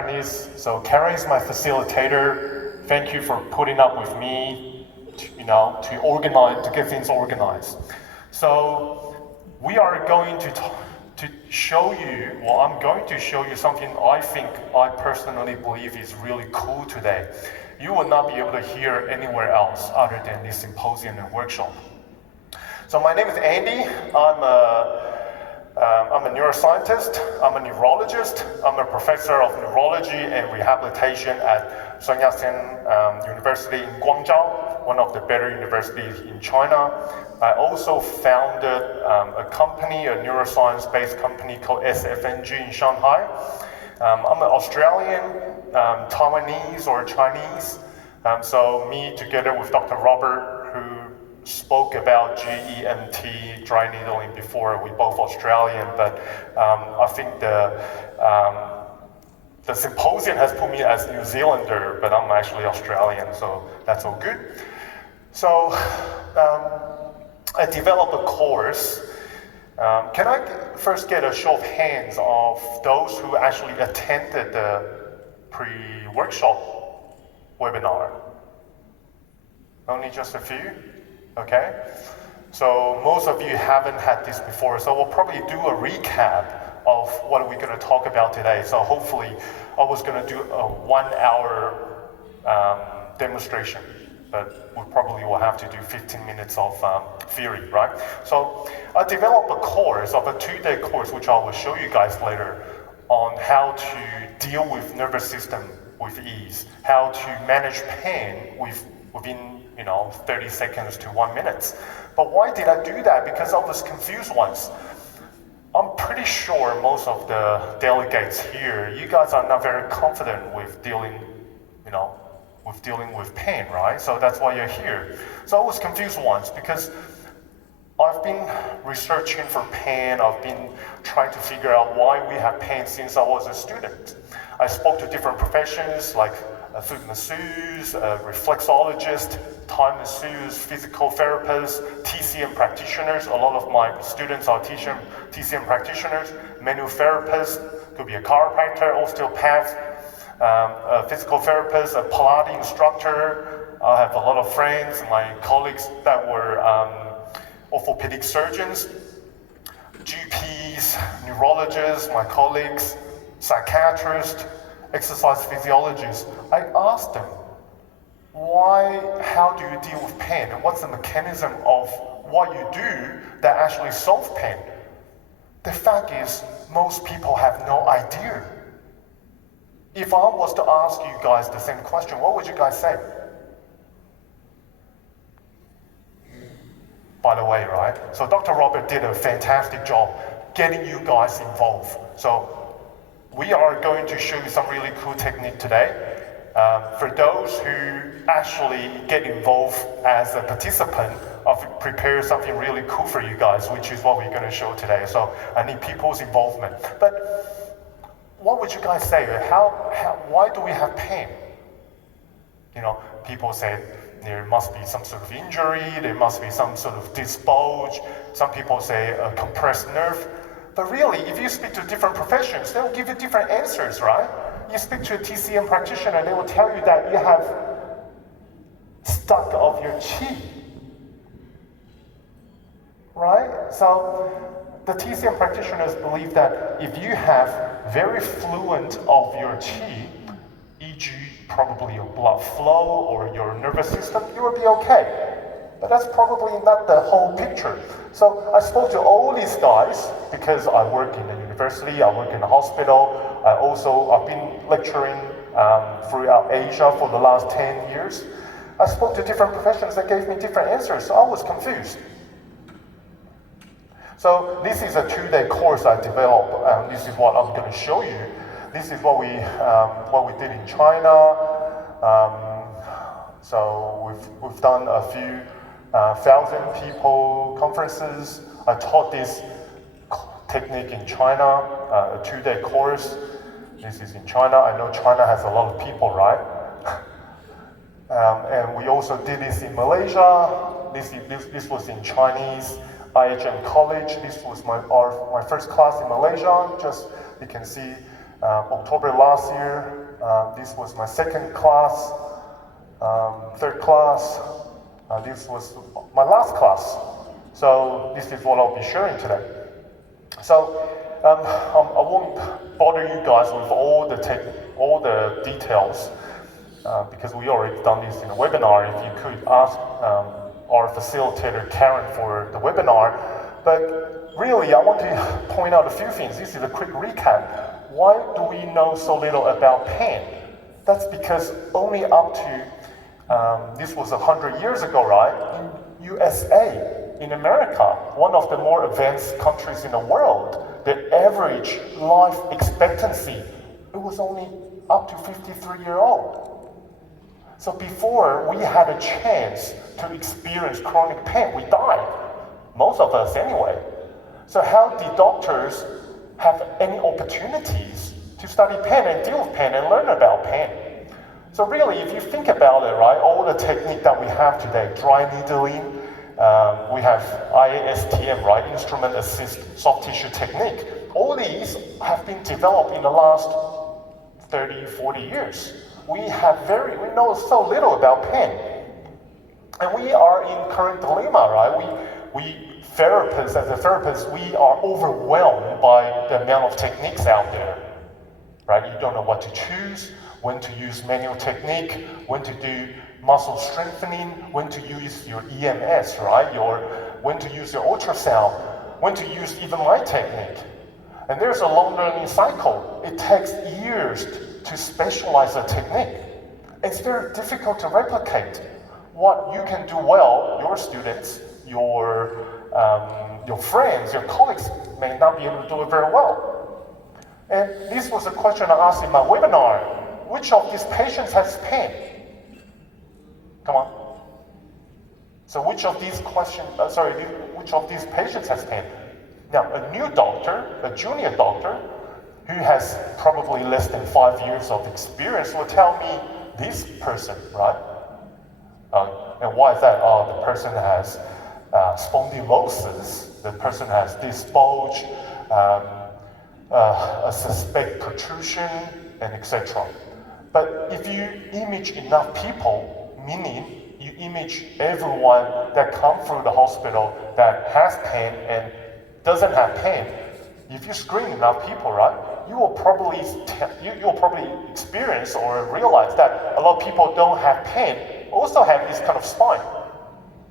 Karen is. So Karen is my facilitator. Thank you for putting up with me, to organize, to get things organized. So we are going to show you, well, I'm going to show you something I personally believe is really cool today. You will not be able to hear anywhere else other than this symposium and workshop. So my name is Andy. I'm a neuroscientist, I'm a neurologist, I'm a professor of neurology and rehabilitation at Sun Yat-sen University in Guangzhou, one of the better universities in China. I also founded a company, a neuroscience-based company called SFNG in Shanghai. I'm an Australian, Taiwanese or Chinese. So me together with Dr. Robert, who spoke about GEMT, dry needling before, we're both Australian, but I think the symposium has put me as New Zealander, but I'm actually Australian, so that's all good. So I developed a course. Can I first get a show of hands of those who actually attended the pre-workshop webinar? Only just a few? Okay? So most of you haven't had this before, so we'll probably do a recap of what we're going to talk about today. So hopefully I was going to do a 1 hour demonstration, but we probably will have to do 15 minutes of theory, right? So I developed a course of a 2-day course, which I will show you guys later, on how to deal with nervous system with ease, how to manage pain within 30 seconds to 1 minute. But why did I do that? Because I was confused once. I'm pretty sure most of the delegates here, you guys are not very confident with dealing with pain, right? So that's why you're here. So I was confused once because I've been researching for pain. I've been trying to figure out why we have pain since I was a student. I spoke to different professions like a foot masseuse, a reflexologist, Thai masseuse, physical therapists, TCM practitioners. A lot of my students are TCM practitioners, manual therapists, could be a chiropractor, osteopath, a physical therapist, a Pilates instructor. I have a lot of friends, my colleagues that were orthopedic surgeons, GPs, neurologists, my colleagues, psychiatrists, exercise physiologists. I asked them, how do you deal with pain? And what's the mechanism of what you do that actually solves pain? The fact is, most people have no idea. If I was to ask you guys the same question, what would you guys say? By the way, right? So Dr. Robert did a fantastic job getting you guys involved. So we are going to show you some really cool technique today. For those who actually get involved as a participant, I've prepared something really cool for you guys, which is what we're going to show today. So I need people's involvement. But what would you guys say? Why do we have pain? People say there must be some sort of injury, there must be some sort of disc bulge. Some people say a compressed nerve. But really, if you speak to different professions, they'll give you different answers, right? You speak to a TCM practitioner, they will tell you that you have stuck of your chi, right? So the TCM practitioners believe that if you have very fluent of your chi, e.g. probably your blood flow or your nervous system, you will be okay. But that's probably not the whole picture. So I spoke to all these guys because I work in the university, I work in a hospital. I've been lecturing throughout Asia for the last 10 years. I spoke to different professions that gave me different answers, so I was confused. So this is a 2-day course I developed. This is what I'm going to show you. This is what we did in China. So we've done a few 1,000 people conferences. I taught this technique in China, a 2-day course. This is in China. I know China has a lot of people, right? And we also did this in Malaysia. This was in Chinese IHM College. This was my first class in Malaysia. Just you can see October last year, this was my second class, third class, this was my last class. So this is what I'll be sharing today. So I won't bother you guys with all the details because we already done this in a webinar. If you could ask our facilitator Karen for the webinar, but really I want to point out a few things. This is a quick recap. Why do we know so little about pain? That's because only up to this was 100 years ago, right? In USA, in America, one of the more advanced countries in the world, the average life expectancy, it was only up to 53-year-old. So before we had a chance to experience chronic pain, we died. Most of us anyway. So how did doctors have any opportunities to study pain and deal with pain and learn about pain? So really, if you think about it, right, all the technique that we have today, dry needling, we have IASTM, right, instrument assist soft tissue technique. All these have been developed in the last 30, 40 years. We know so little about pain. And we are in current dilemma, right? We therapists, as a therapist, we are overwhelmed by the amount of techniques out there, right? You don't know what to choose, when to use manual technique, when to do muscle strengthening, when to use your EMS, right? When to use your ultrasound, when to use even my technique. And there's a long learning cycle. It takes years to specialize a technique. It's very difficult to replicate. What you can do well, your students, your friends, your colleagues may not be able to do it very well. And this was a question I asked in my webinar. Which of these patients has pain? Come on. So which of these patients has pain? Now, a new doctor, a junior doctor, who has probably less than 5 years of experience will tell me this person, right? And why is that? Oh, the person has spondylosis, the person has this bulge, a suspect protrusion, and etc. But if you image enough people, meaning you image everyone that comes through the hospital that has pain and doesn't have pain, if you screen enough people, right, you will probably experience or realize that a lot of people don't have pain, also have this kind of spine,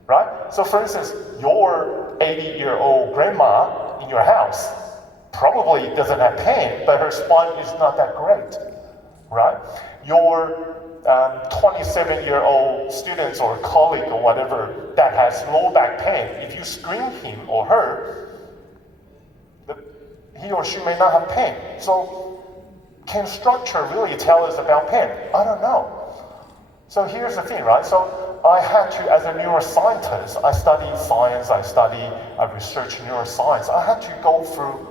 right? So for instance, your 80-year-old grandma in your house probably doesn't have pain, but her spine is not that great, right? Your 27-year-old student or colleague or whatever that has low back pain, if you screen him or her, he or she may not have pain. So can structure really tell us about pain? I don't know. So here's the thing, right? So I had to, as a neuroscientist, I study science, I research neuroscience. I had to go through,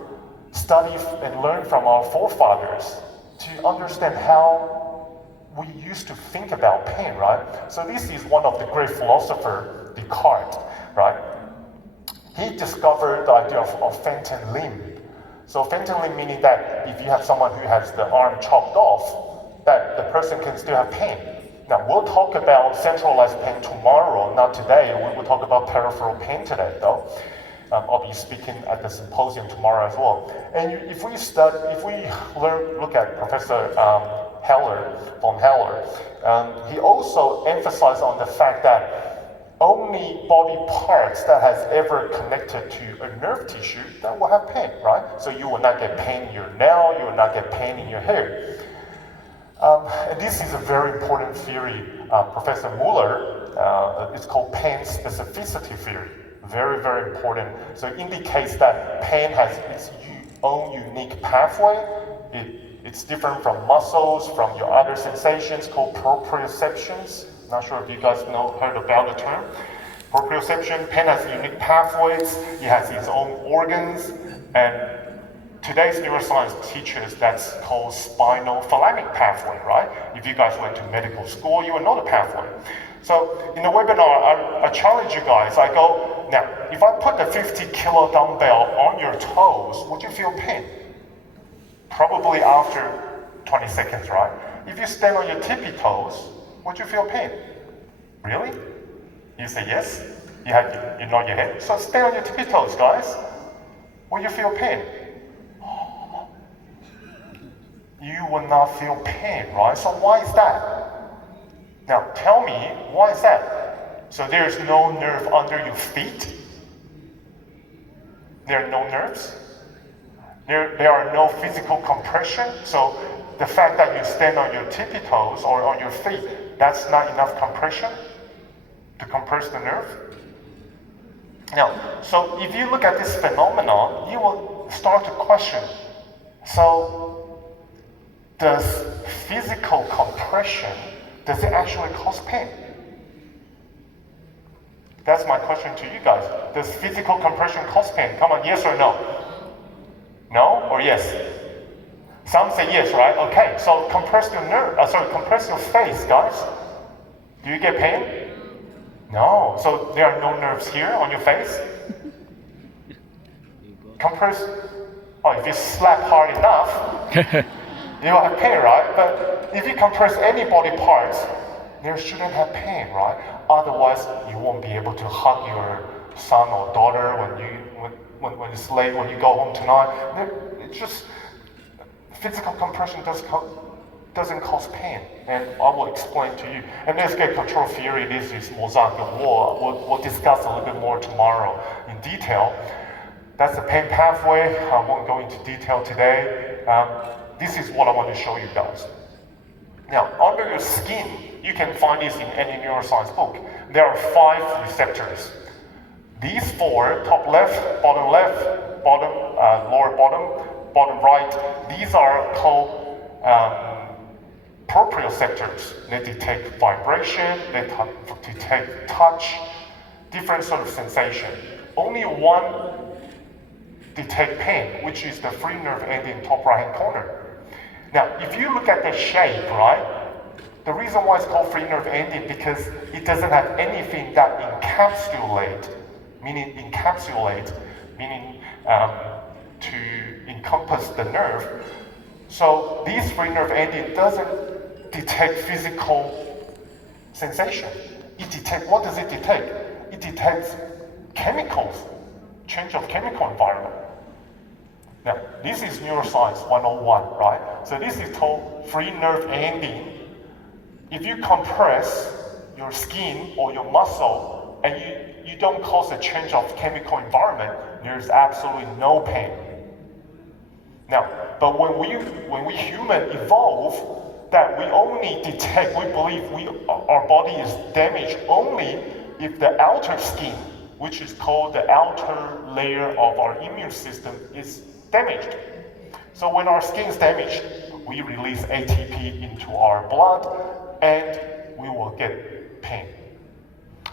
study and learn from our forefathers to understand how we used to think about pain, right? So this is one of the great philosophers, Descartes, right? He discovered the idea of phantom limb. So phantom limb meaning that if you have someone who has the arm chopped off, that the person can still have pain. Now we'll talk about centralized pain tomorrow, not today. We will talk about peripheral pain today, though. I'll be speaking at the symposium tomorrow as well. And if we look at Professor von Heller, he also emphasized on the fact that only body parts that has ever connected to a nerve tissue that will have pain, right? So you will not get pain in your nail, you will not get pain in your hair. And this is a very important theory. Professor Muller, it's called pain specificity theory. Very, very important. So it indicates that pain has its own unique pathway. It's different from muscles, from your other sensations called proprioceptions. Not sure if you guys heard about the term. Proprioception, pain has unique pathways, it has its own organs, and today's neuroscience teaches that's called spinal thalamic pathway, right? If you guys went to medical school, you will know the pathway. So in the webinar, I challenge you guys, I go, now, if I put the 50 kilo dumbbell on your toes, would you feel pain? Probably after 20 seconds, right? If you stand on your tippy toes, would you feel pain? Really? You say yes? You nod your head. So stand on your tippy toes, guys. Will you feel pain? You will not feel pain, right? So why is that? Now tell me, why is that? So there's no nerve under your feet? There are no nerves? There are no physical compression? So the fact that you stand on your tippy toes or on your feet, that's not enough compression to compress the nerve? Now, so if you look at this phenomenon, you will start to question, so does physical compression, does it actually cause pain? That's my question to you guys. Does physical compression cause pain? Come on, yes or no? No or yes? Some say yes, right? Okay, so compress your face, guys. Do you get pain? No. So there are no nerves here on your face? Compress. Oh, if you slap hard enough, you will have pain, right? But if you compress any body parts, there shouldn't have pain, right? Otherwise, you won't be able to hug your son or daughter when it's late, when you go home tonight. It's just physical compression doesn't cause pain, and I will explain to you. And let's get control theory. This is Mozart and Wall. We'll discuss a little bit more tomorrow in detail. That's the pain pathway. I won't go into detail today. This is what I want to show you guys. Now, under your skin, you can find this in any neuroscience book. There are 5 receptors. These 4, top left, bottom, lower bottom right, these are called proprioceptors. They detect vibration, they detect touch, different sort of sensation. Only one detect pain, which is the free nerve ending top right hand corner. Now, if you look at the shape, right, the reason why it's called free nerve ending because it doesn't have anything that encapsulate, meaning to encompass the nerve. So this free nerve ending doesn't detect physical sensation. What does it detect? It detects chemicals, change of chemical environment. Now, this is neuroscience 101, right? So this is called free nerve ending. If you compress your skin or your muscle and you don't cause a change of chemical environment, there's absolutely no pain. Now, but when we human evolve, that we only detect, we believe our body is damaged only if the outer skin, which is called the outer layer of our immune system, is damaged. So when our skin is damaged, we release ATP into our blood and we will get pain.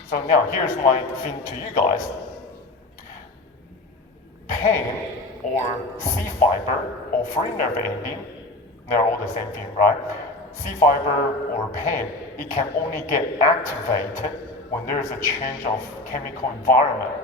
So now here's my thing to you guys. Pain or C fiber or free nerve ending, they're all the same thing, right? C fiber or pain, it can only get activated when there's a change of chemical environment.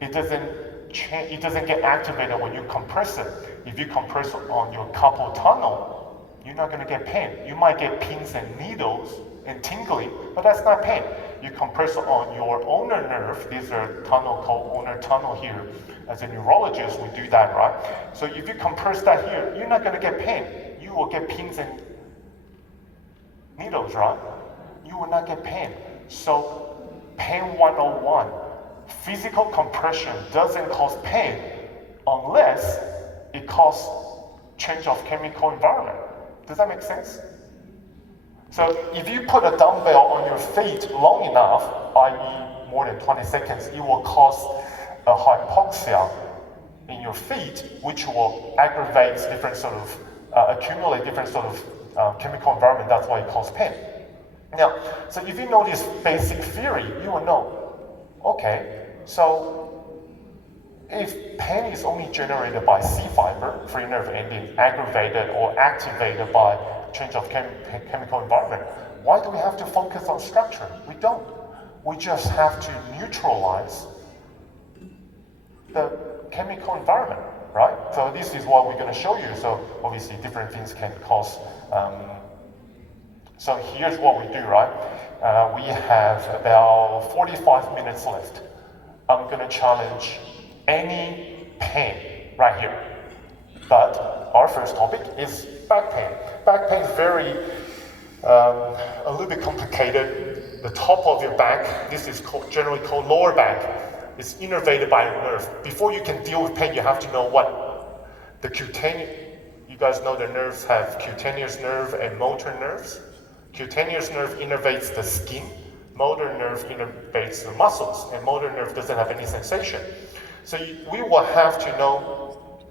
It doesn't get activated when you compress it. If you compress on your carpal tunnel, you're not going to get pain. You might get pins and needles and tingling, but that's not pain. You compress on your ulnar nerve. These are tunnel called ulnar tunnel here. As a neurologist, we do that, right? So if you compress that here, you're not going to get pain. You will get pins and needles, right? You will not get pain. So pain 101. Physical compression doesn't cause pain unless it causes change of chemical environment. Does that make sense? So if you put a dumbbell on your feet long enough, i.e. more than 20 seconds, it will cause a hypoxia in your feet, which will aggravate different sort of, accumulate different sort of chemical environment. That's why it causes pain. Now, so if you know this basic theory, you will know, okay, so if pain is only generated by C fiber, free nerve ending, aggravated or activated by change of chemical environment, why do we have to focus on structure? We don't. We just have to neutralize the chemical environment. right? So this is what we're going to show you. So obviously different things can cause. So here's what we do, right? We have about 45 minutes left. I'm going to challenge any pain right here. But our first topic is back pain. Back pain is very, a little bit complicated. The top of your back, this is generally called lower back. It's innervated by a nerve. Before you can deal with pain, you have to know what the cutaneous, you guys know the nerves have cutaneous nerve and motor nerves. Cutaneous nerve innervates the skin. Motor nerve innervates the muscles, and motor nerve doesn't have any sensation. So we will have to know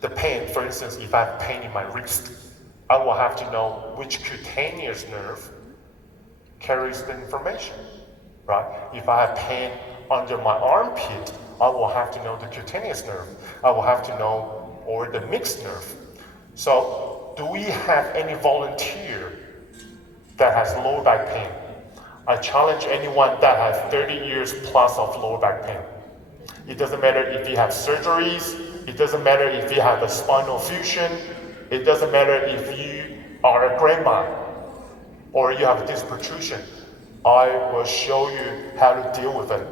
the pain. For instance, if I have pain in my wrist, I will have to know which cutaneous nerve carries the information, right? If I have pain under my armpit, I will have to know the cutaneous nerve. I will have to know, or the mixed nerve. So, do we have any volunteer that has lower back pain? I challenge anyone that has 30 years plus of lower back pain. It doesn't matter if you have surgeries, it doesn't matter if you have a spinal fusion, it doesn't matter if you are a grandma or you have a disc protrusion. I will show you how to deal with it.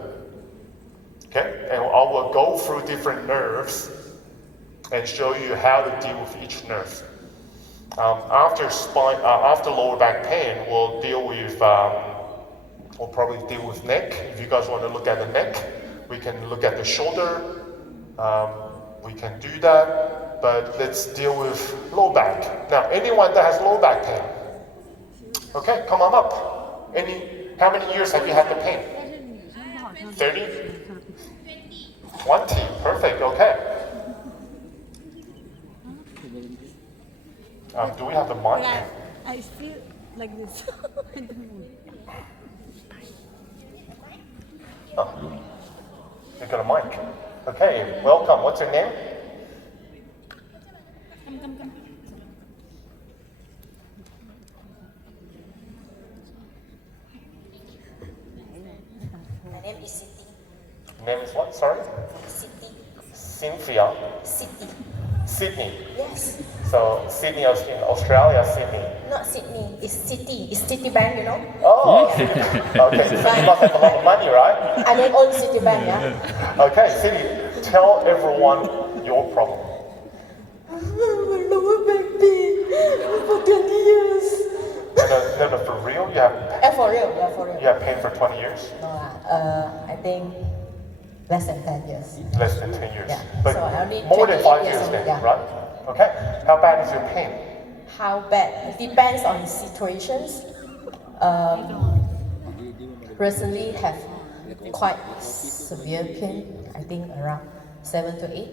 Okay? And I will go through different nerves and show you how to deal with each nerve. After lower back pain, we'll deal with, we'll probably deal with neck. If you guys want to look at the neck, we can look at the shoulder. We can do that, but let's deal with low back. Now, anyone that has low back pain, okay, come on up. How many years have you had the pain? 30? 20, perfect, okay. Do we have the mic? Yeah, I feel like this. Oh, you got a mic. Okay, welcome. What's your name? My name is Siti. Name is what? Sorry? Siti. Cynthia. Siti. Sydney. Yes. So Sydney is in Australia, Sydney. Not Sydney. It's City. It's Citibank, you know. Oh, okay. So you must have a lot of money, right? I own Citibank, yeah. Okay, Sydney, tell everyone your problem. My lower back pain for 20 years. No, for real? You have For real, yeah, for real. you have pain for 20 years? No, I think less than 10 years. Less than 10 years. Yeah. But So I only more than 28 5 years years old, then, yeah. right? Okay. How bad is your pain? How bad? It depends on situations. Recently have quite severe pain, I think around 7 to 8.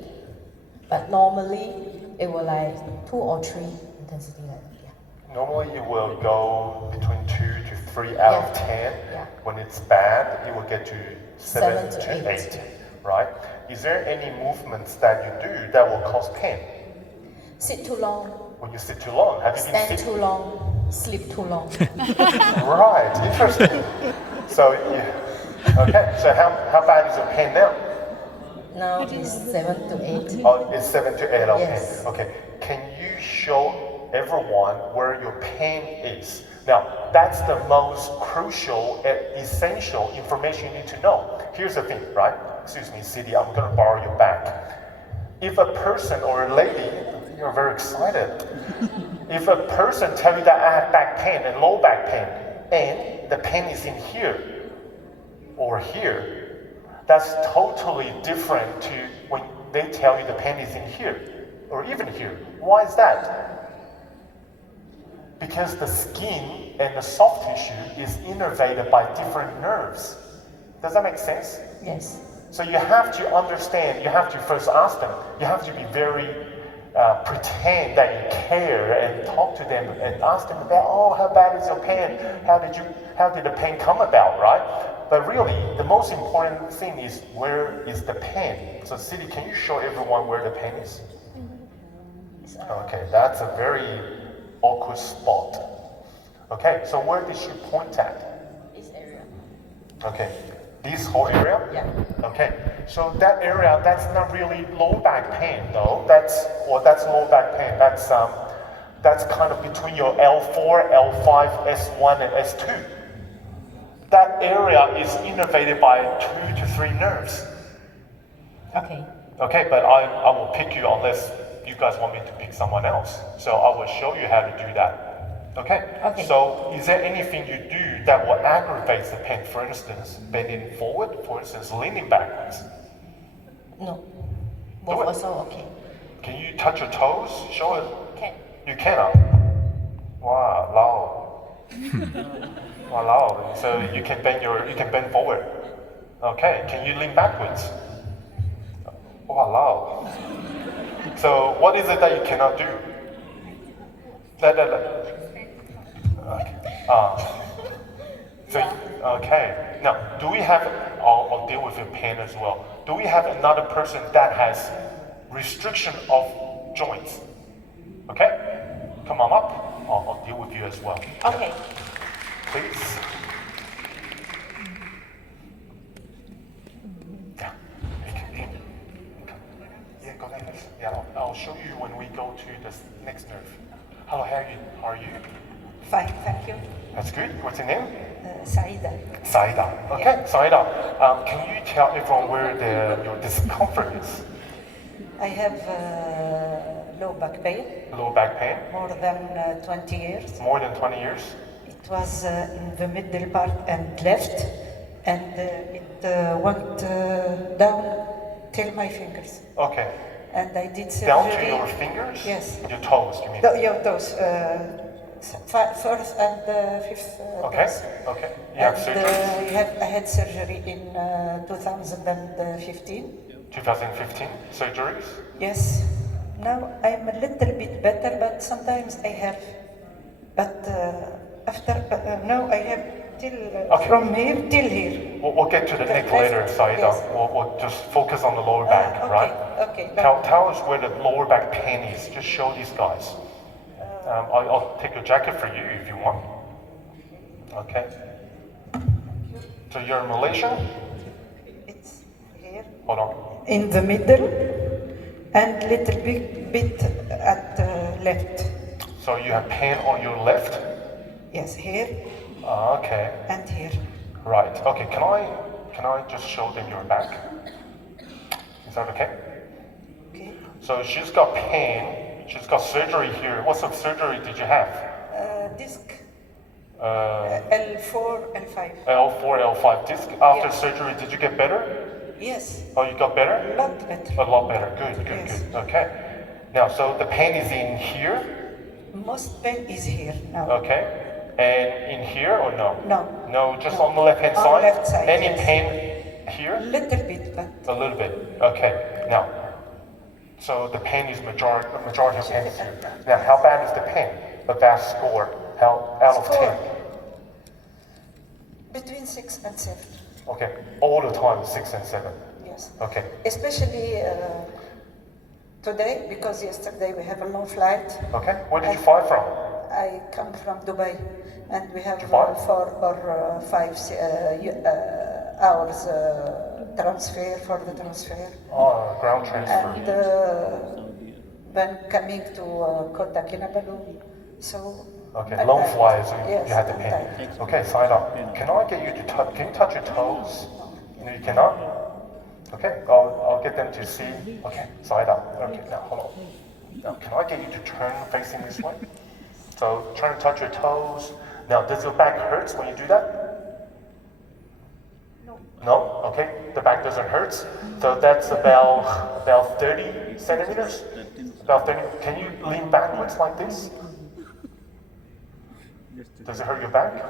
But normally it will like 2 or 3 intensity like that. Yeah. Normally it will go between 2 to 3 out of 10. Yeah. When it's bad, it will get to 7 7 to to 8. 8. Right? Is there any movements that you do that will cause pain? Sit too long, When you sit too long, have you been stand sitting? too long, sleep too long. Right, interesting. So, okay, so how bad is your pain now? Now it's 7 to 8. Oh, it's 7 to 8 of Yes. pain. Okay, can you show everyone where your pain is? Now, that's the most crucial and essential information you need to know. Here's the thing, right? Excuse me, Cindy, I'm gonna borrow your back. If a person or a lady, you're very excited. If a person tell you that I have back pain and low back pain, and the pain is in here or here, that's totally different to when they tell you the pain is in here or even here. Why is that? Because the skin and the soft tissue is innervated by different nerves. Does that make sense? Yes. So you have to understand, you have to first ask them, you have to be very, pretend that you care and talk to them and ask them about, oh, how bad is your pain? How did the pain come about, right? But really, the most important thing is where is the pain? So Cindy, can you show everyone where the pain is? Okay, that's a very awkward spot. Okay, so where did she point at? This area. Okay, This whole area? Yeah. Okay, so that area, that's not really low back pain though. That's low back pain. That's kind of between your L4, L5, S1, and S2. That area is innervated by 2 to 3 nerves. Okay. Okay, but I will pick you unless you guys want me to pick someone else. So I will show you how to do that. Okay? Okay. So is there anything you do that will aggravate the pain? For instance, bending forward, for instance, leaning backwards. No. Do Both it. also okay. Can you touch your toes? Show it. Can. You cannot. Wow, wow. So you can bend forward. Okay. Can you lean backwards? Wow. So what is it that you cannot do? Okay. Okay. Now, do we have? I'll deal with your pain as well. Do we have another person that has restriction of joints? Okay. Come on up. I'll deal with you as well. Okay. Please. Yeah. Yeah, go ahead. Yeah, I'll show you when we go to the next nerve. Hello, how are you? Fine, thank you. That's good. What's your name? Saida. Saida. Okay, Saida. Can you tell everyone where your discomfort is? I have low back pain, Low back pain? more than 20 years. More than 20 years? It was in the middle part and left, and it went down till my fingers. Okay. And I did surgery. Down to your fingers? Yes. Your toes, you mean? Your toes, fourth and fifth Okay, toes. okay. You have surgery? I had surgery in 2015. 2015 surgeries? Yes. Now I'm a little bit better, but sometimes I have. But now I have till Okay. from here till here. We'll get to the neck Left, later, Saida. yes. We'll just focus on the lower back, Okay, right? okay. Tell us where the lower back pain is. Just show these guys. I'll take your jacket for you if you want. Okay. So you're Malaysian? It's here Hold on. in the middle, and little bit at left. So you have pain on your left? Yes, here Okay. and here. Right. Okay. Can I just show them your back? Is that okay? Okay. So she's got pain. She's got surgery here. What sort of surgery did you have? Disc Uh, L4, L5. L4, L5 disc. After Yes. surgery, did you get better? Yes, Oh, you got better? a lot better. A lot better. Good, good, Yes. good. Okay. Now, so the pain is in here, Most pain is here now. okay? And in here or no? No. No, just No. on the left-hand On side? left side, Any yes. pain here? Little bit, but A little bit. Okay. Now, so the pain is majority of pain is here. Now, how bad is the pain? The VAS score, out of Score. 10? between 6 and 7. Okay. All the time, 6 and 7. Yes. Okay. Especially today, because yesterday we have a long flight. Okay. Where did you fly from? I come from Dubai, and we have Dubai? 4 or 5 hours transfer for the transfer. Oh, ground transfer. And when coming to Kota Kinabalu, so. Okay, I'm long tired. flight, so Yes, you had the I'm pain. tired. Okay, sign up. Can I get you to touch? Can you touch your toes? No, you cannot. Okay, I'll get them to see. Okay, sign up. Okay, now hold on. Now, can I get you to turn facing this way? So try to touch your toes. Now, does your back hurt when you do that? No. Okay, the back doesn't hurt. So that's about 30 centimeters. About 30. Can you lean backwards like this? Does it hurt your back?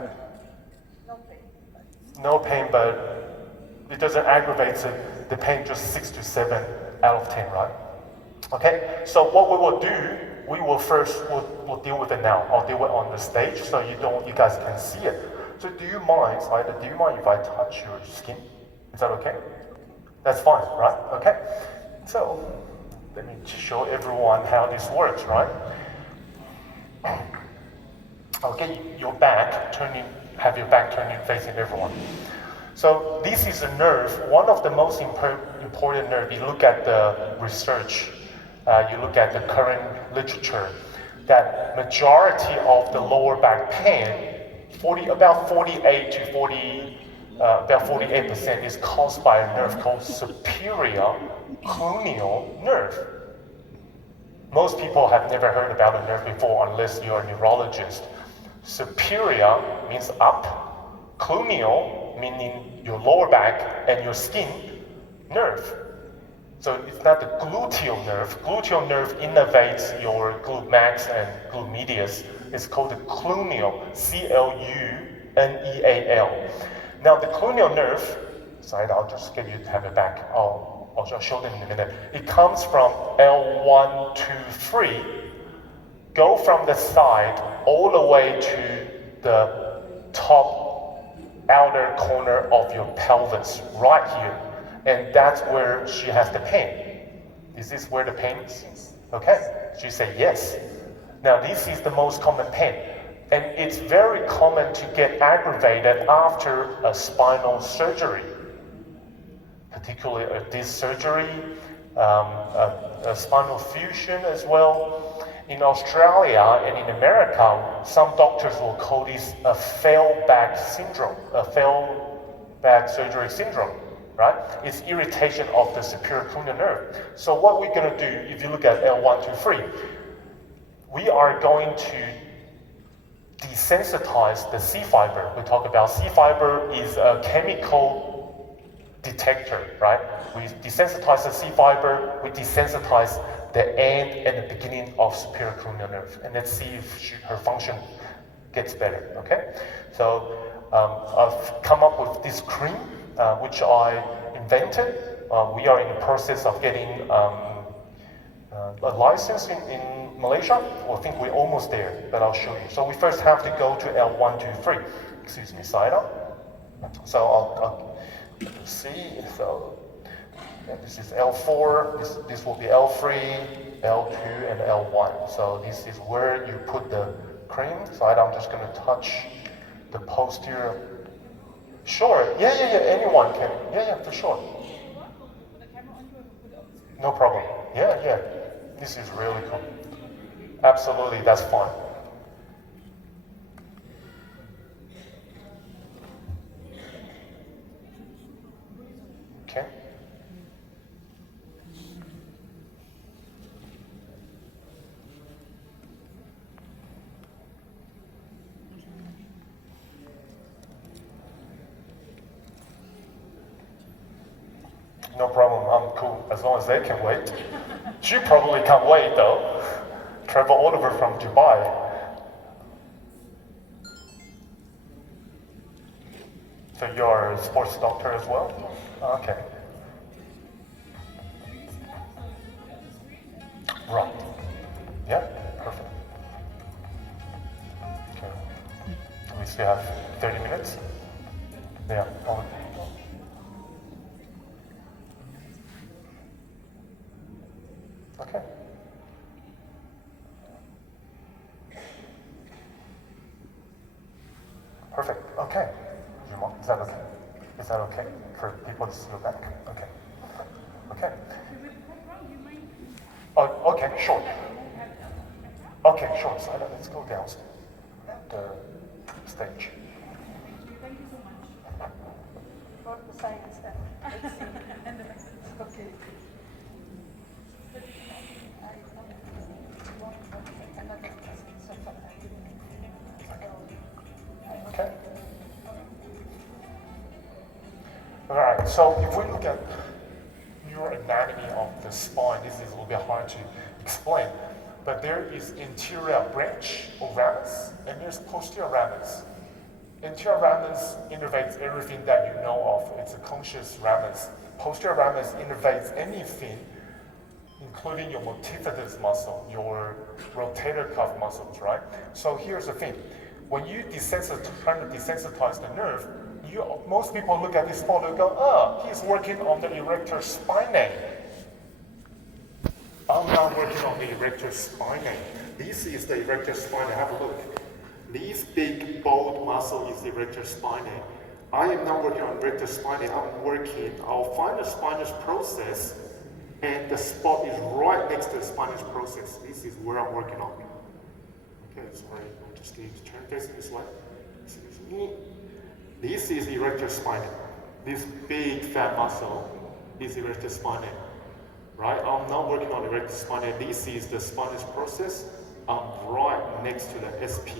No pain, but it doesn't aggravate it. The pain just 6 to 7 out of 10, right? Okay, so what we will do, we'll deal with it now. I'll deal with it on the stage so you guys can see it. So do you mind if I touch your skin? Is that okay? That's fine, right? Okay. So let me show everyone how this works, right? I'll get your back have your back turning facing everyone. So this is a nerve, one of the most important nerve. You look at the research, you look at the current literature, that majority of the lower back pain, about 48 to 40, about 48% is caused by a nerve called superior cluneal nerve. Most people have never heard about a nerve before unless you're a neurologist. Superior means up, cluneal meaning your lower back and your skin nerve. So it's not the gluteal nerve. Gluteal nerve innervates your glute max and glute medius. It's called the cluneal, C-L-U-N-E-A-L. Now the cluneal nerve, sorry, I'll just get you to have it back. I'll just show them in a minute. It comes from L1, 2, 3, go from the side all the way to the top outer corner of your pelvis, right here. And that's where she has the pain. Is this where the pain is? Yes. Okay, she said yes. Now this is the most common pain. And it's very common to get aggravated after a spinal surgery, particularly a disc surgery, a spinal fusion as well. In Australia and in America, some doctors will call this a failed back syndrome, a failed back surgery syndrome, right? It's irritation of the superior cluneal nerve. So what we're going to do, if you look at L1, 2, 3, we are going to desensitize the C fiber. We talk about C fiber is a chemical detector, right? We desensitize the C fiber, we desensitize the end and the beginning of superior cluneal nerve, and let's see if her function gets better, okay? So I've come up with this cream, which I invented. We are in the process of getting a license in Malaysia. I think we're almost there, but I'll show you. So we first have to go to L1, 2, 3. Excuse me, side up. So I'll see. So this is L4. This will be L3, L2, and L1. So this is where you put the cream. Side. I'm just going to touch the posterior. Sure. Yeah. Anyone can. Yeah, for sure. No problem. Yeah. This is really cool. Absolutely, that's fine. Okay. No problem, I'm cool, as long as they can wait. She probably can't wait though. Travel all over from Dubai. So you're a sports doctor as well? Okay. Right. Yeah, perfect. Okay. We still have 30 minutes? Yeah. Okay. Perfect. Okay. Is that okay? Is that okay for people to see your back? Okay. Okay. Oh, okay, sure. Okay, sure. So let's go down the stage. For the science okay. Okay. All right, so if we look at your anatomy of the spine, this is a little bit hard to explain, but there is anterior branch or ramus, and there's posterior ramus. Anterior ramus innervates everything that you know of. It's a conscious ramus. Posterior ramus innervates anything, including your multifidus muscle, your rotator cuff muscles, right? So here's the thing. When you trying to desensitize the nerve, most people look at this photo and go, oh, he's working on the erector spinae. I'm not working on the erector spinae. This is the erector spinae. Have a look. This big, bold muscle is the erector spinae. I am not working on rectus spinae, I'll find the spinous process, and the spot is right next to the spinous process. This is where I'm working on. Okay, sorry, I just need to turn facing this way. Excuse me. This is erector spinae. This big fat muscle is erector spinae, right? I'm not working on erector spinae. This is the spinous process. I'm right next to the SP.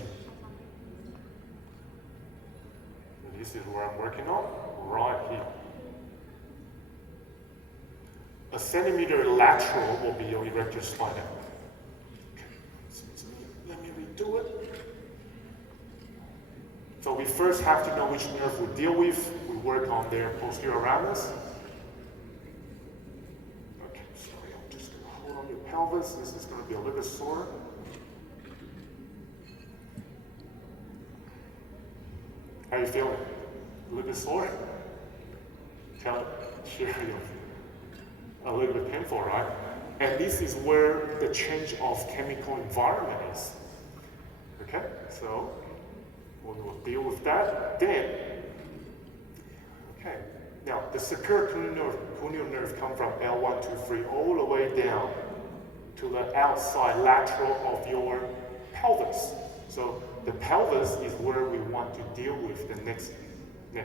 This is where I'm working on, right here. A centimeter lateral will be your erector spinae. Okay. Let me redo it. So we first have to know which nerve we deal with. We work on their posterior ramus. Okay, sorry, I'm just gonna hold on your pelvis. This is gonna be a little bit sore. How you feeling? A little bit sore? Sure, a little bit painful, right? And this is where the change of chemical environment is. Okay, so we'll deal with that. Then, okay, now the superior cranial nerve comes from L1, 2, 3 all the way down to the outside lateral of your pelvis. So the pelvis is where we want to deal with the next. I'm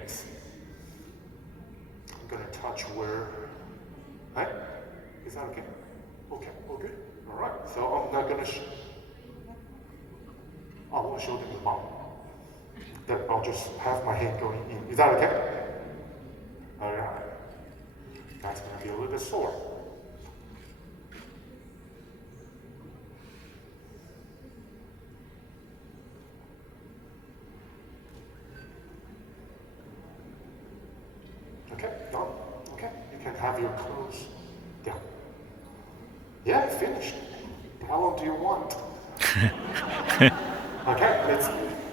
gonna touch where, right? Is that okay? Okay, all good. All right, so I'm not gonna, I won't show them the mom. That I'll just have my hand going in. Is that okay? All right. That's gonna be a little bit sore. Okay, done. Okay, you can have your clothes down. Yeah, finished. How long do you want? Okay,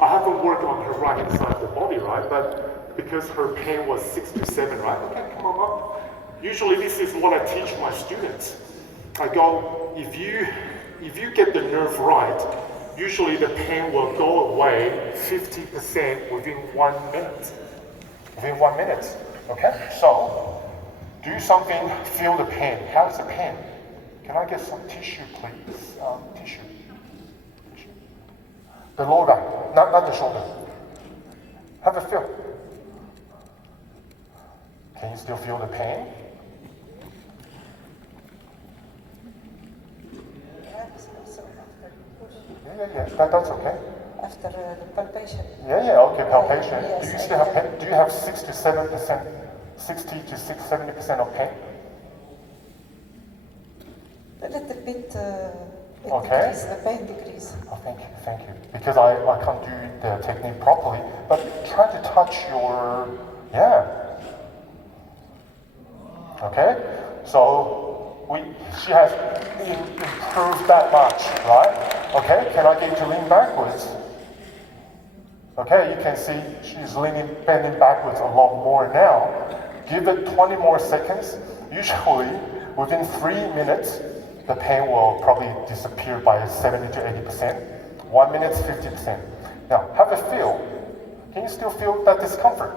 I haven't worked on her right hand side of the body, right? But because her pain was 6 to 7, right? Okay, come on up. Usually this is what I teach my students. I go, if you get the nerve right, usually the pain will go away 50% within 1 minute. Within 1 minute. Okay, so do something, feel the pain. How's the pain? Can I get some tissue, please? Tissue. The lower back, not the shoulder. Have a feel. Can you still feel the pain? Yeah. That's okay. After the palpation. Yeah, okay, palpation. Yes, Do you still have pain? Do you have 60 to 70% of pain? A little bit, Okay. decrease, the pain decrease. Oh, thank you. Because I can't do the technique properly, but try to touch your, yeah. Okay, so she has improved that much, right? Okay, can I get you to lean backwards? Okay, you can see she's bending backwards a lot more now. Give it 20 more seconds. Usually, within 3 minutes, the pain will probably disappear by 70 to 80%. 1 minute, 50%. Now, have a feel. Can you still feel that discomfort?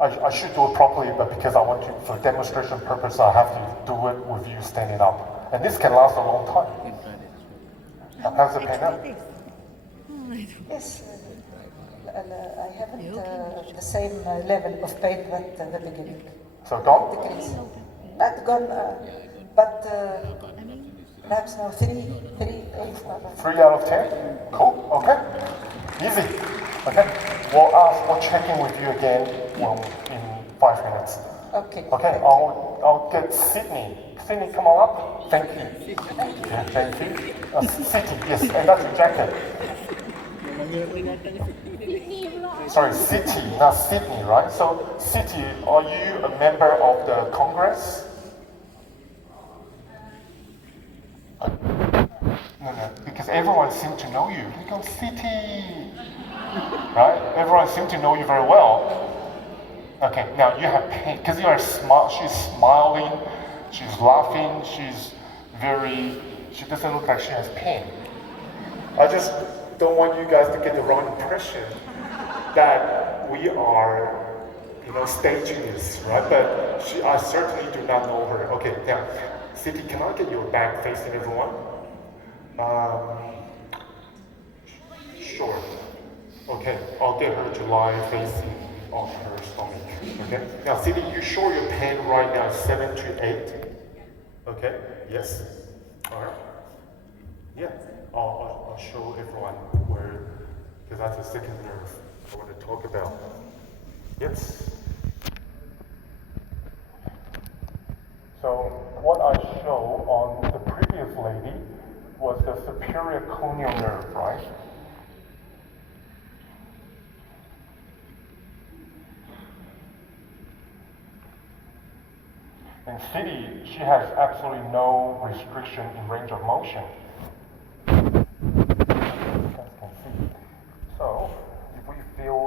I should do it properly, but because I want to, for demonstration purpose, I have to do it with you standing up. And this can last a long time. How's the pain now? Yes, I haven't the same level of pain at the beginning. So gone? Decrease. Not gone, but perhaps now 3, 8. 3 out of 10? Cool, okay. Easy. Okay, we'll check in with you again in 5 minutes. Okay. Okay, I'll get Sydney. Sydney, come on up. Thank you. Yeah, thank you. City, yes, and that's your jacket. Sorry, City, not Sydney, right? So, City, are you a member of the Congress? No, because everyone seems to know you. You go, City, right? Everyone seems to know you very well. Okay, now you have pain, because you are she's smiling, she's laughing, she doesn't look like she has pain. don't want you guys to get the wrong impression that we are, staging this, right? But I certainly do not know her. Okay, now, City, can I get your back facing everyone? Sure. Okay, I'll get her to lie facing on her stomach. Okay. Now, City, you show your pen right now 7 to 8. Okay. Yes. All right. Yeah. I'll show everyone where, because that's the second nerve I want to talk about. Yes. So what I show on the previous lady was the superior conial nerve, right? In City, she has absolutely no restriction in range of motion. You guys can see. So, if we feel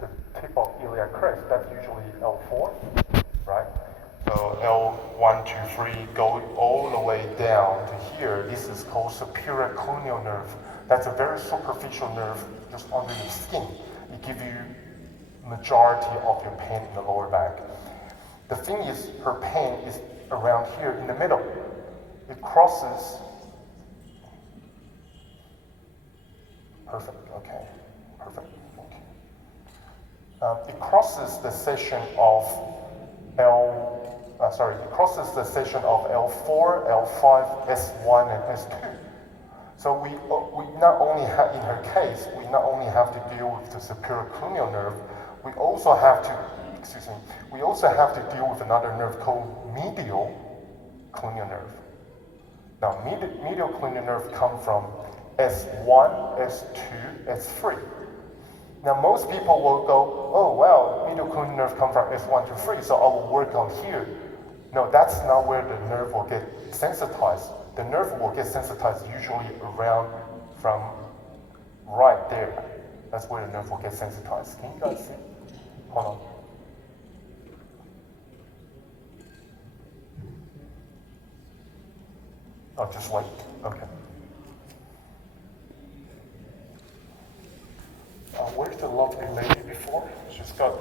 the tip of iliac crest, that's usually L4, right? So L1, 2, 3, go all the way down to here. This is called superior conial nerve. That's a very superficial nerve just under your skin. It gives you majority of your pain in the lower back. The thing is, her pain is around here in the middle. It crosses. Perfect, okay. Perfect, okay. It crosses the section of it crosses the section of L4, L5, S1, and S2. So we not only have, in her case, we not only have to deal with the superior conial nerve, we also have to deal with another nerve called medial conial nerve. Now, medial conial nerve comes from S1, S2, S3. Now, most people will go, oh, wow, medial conial nerve comes from S1 to 3, so I will work on here. No, that's not where the nerve will get sensitized. The nerve will get sensitized usually around from right there. That's where the nerve will get sensitized. Can you guys see? Hold on. Oh, just wait. Okay. Where's the lovely lady before? She's got.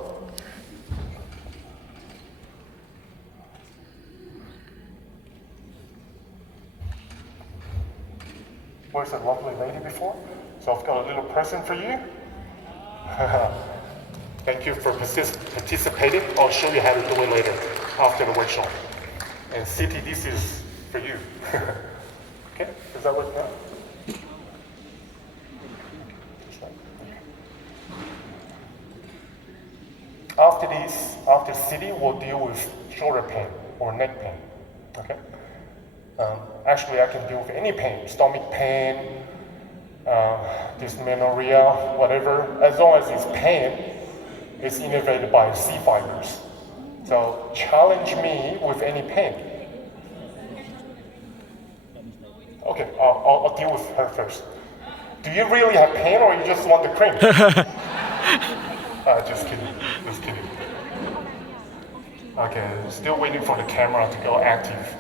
Where's the lovely lady before? So I've got a little present for you. Thank you for participating. I'll show you how to do it later after the workshop. And City, this is for you. Okay, does that work now? After this, after City, we'll deal with shoulder pain or neck pain. Okay. Actually, I can deal with any pain, stomach pain, dysmenorrhea, whatever. As long as it's pain, it's innervated by C fibers. So challenge me with any pain. Okay, I'll deal with her first. Do you really have pain, or you just want the cream? Just kidding. Just kidding. Okay, still waiting for the camera to go active.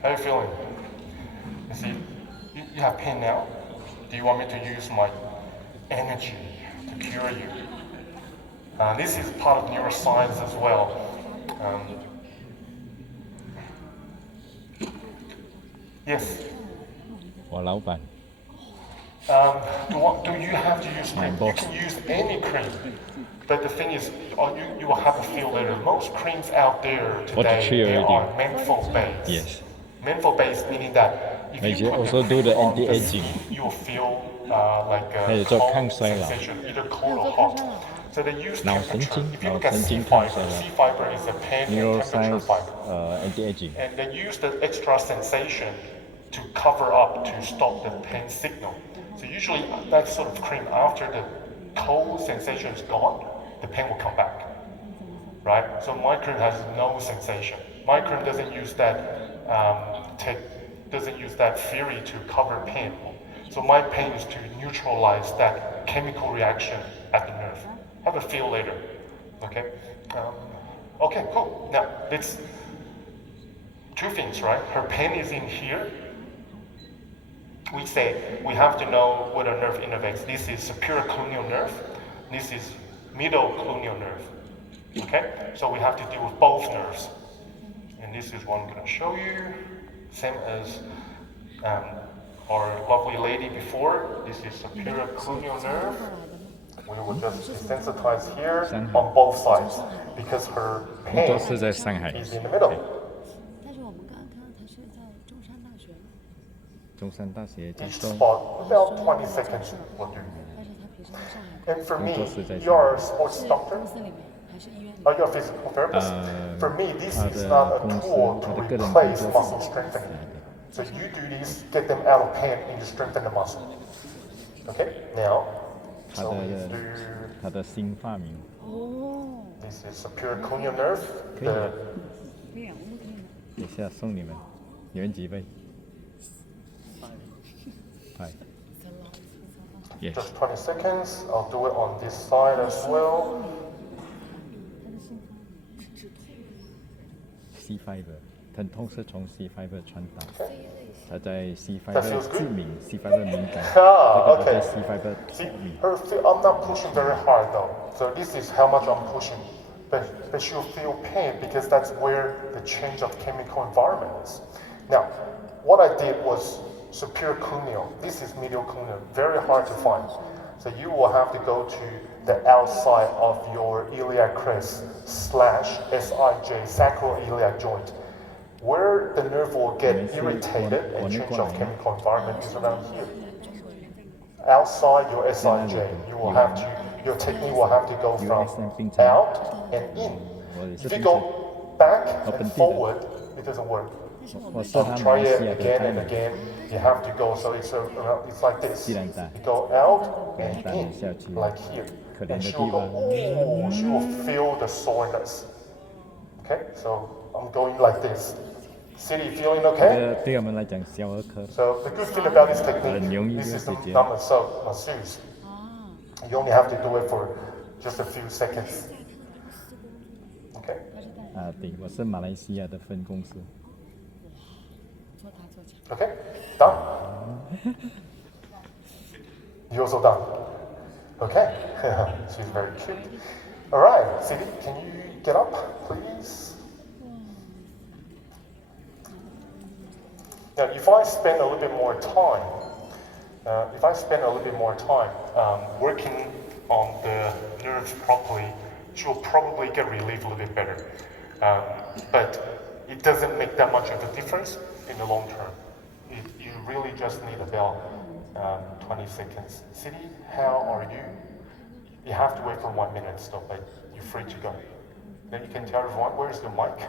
How are you feeling? You see, you have pain now. Do you want me to use my energy to cure you? This is part of neuroscience as well. Yes. 我老板 Do you have to use cream? You can use any cream. But the thing is, you will have to feel later. Most creams out there today, they are menthol-based. Yes. Menthol-based meaning that if you put also the do the cream on the anti-aging. skin, you will feel like a 还有做 cold 抗衰老 sensation, either cold or hot. So they use 脑神 temperature. 经 If you look at 脑神 C 经抗 fiber, 衰老 C fiber is a pain and temperature neuroscience fiber. anti-aging And they use the extra sensation to cover up to stop the pain signal. So usually that sort of cream, after the cold sensation is gone, the pain will come back, right? So my cream has no sensation. My cream doesn't use that theory to cover pain. So my pain is to neutralize that chemical reaction at the nerve. Have a feel later, okay? Okay, cool. Now let's two things, right? Her pain is in here. we say we have to know what a nerve innervates. This is superior cluneal nerve. This is middle cluneal nerve. Okay, so we have to deal with both nerves. And this is what I'm going to show you. Same as our lovely lady before. This is superior cluneal nerve. We will just desensitize here on both sides because her 都 pain 是在上海， is in the middle. 但是我们刚刚看到他是在中山大学，中山大学加 Each 州 spot about 20 seconds will do. 但是他平时在上海， And for me, 都是在 you're a sports 是 doctor. 公司里面还是医院里 Are you a physical therapist? For me, this 他 is 的 not a 公司 tool 他 to 的个人工 replace 作 muscle 室 strengthening. So you do this, get them out of pain, and you strengthen the muscle. Okay, now, 他 so 的 we do, 他的新发明，哦， this is superior cluneal nerve. The, 可以啊，我们可以吗？等一下送你们，你们几位？5 Yes， just 20 seconds. I'll do it on this side as well. C fiber，疼痛是从 C fiber 传导，它在 C That fiber feels good. 致敏，C fiber 敏感， Ah, 这个在 okay. C fiber See, 敏。 her feel, I'm not pushing very hard though. So this is how much I'm pushing. But she'll feel pain because that's where the change of chemical environment is. Now, what I did was superior cluneal. This is medial cluneal. Very hard to find. So you will have to go to the outside of your iliac crest / SIJ, sacroiliac joint. Where the nerve will get irritated and change of chemical environment is around here. Outside your SIJ, you will have to, your technique will have to go from out and in. If you go back and forward, it doesn't work. 我设他 Try 马来西 it 亚的 again 太 and 冷， again. You have to go, so it's like this. 西兰站 You go out and 西兰站 in, 下去， like here. 可 And 怜的 she 地 will go, 方。 oh, she will feel the soreness. Okay, so I'm going like this. City, feeling okay? 对我们来讲，小儿科 So the good thing about this technique, 很容易 this is 就解决。 not masseuse. You only have to do it for just a few seconds. Okay. 啊，对，我是马来西亚的分公司。做他做强。 Okay. Done. You also done. Okay. She's very cute. All right, City, can you get up, please? Now, if I spend a little bit more time, working on the nerves properly, she'll probably get relief a little bit better. But it doesn't make that much of a difference in the long term. You really just need about 20 seconds. City, how are you? You have to wait for 1 minute still, but you're free to go. Then you can tell everyone, where's the mic?